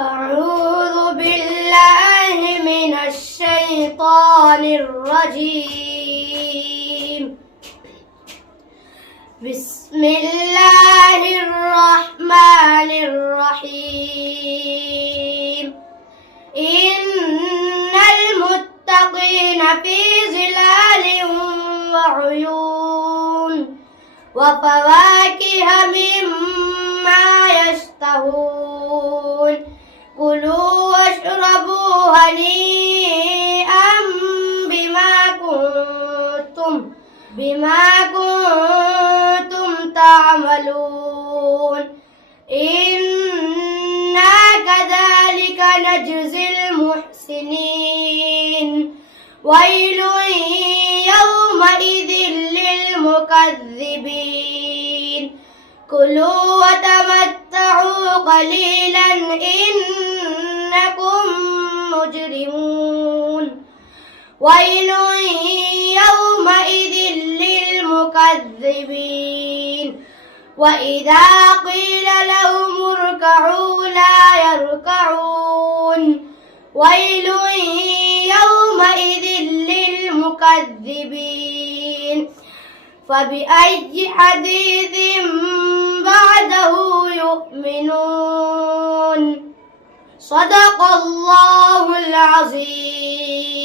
أعوذ بالله من الشيطان الرجيم. بسم الله الرحمن الرحيم. إن المتقين في ظلال وعيون وفواكه مما يشتهون. كلوا واشربوا هنيئا بما كنتم تعملون. إنا كذلك نجزي المحسنين. ويل يومئذ للمكذبين. كلوا وتمتعوا قليلا إنكم مجرمون. ويل يومئذ للمكذبين. وإذا قيل لهم اركعوا لا يركعون. ويل يومئذ للمكذبين. فبأي حديث بعده يؤمنون. صدق الله العظيم.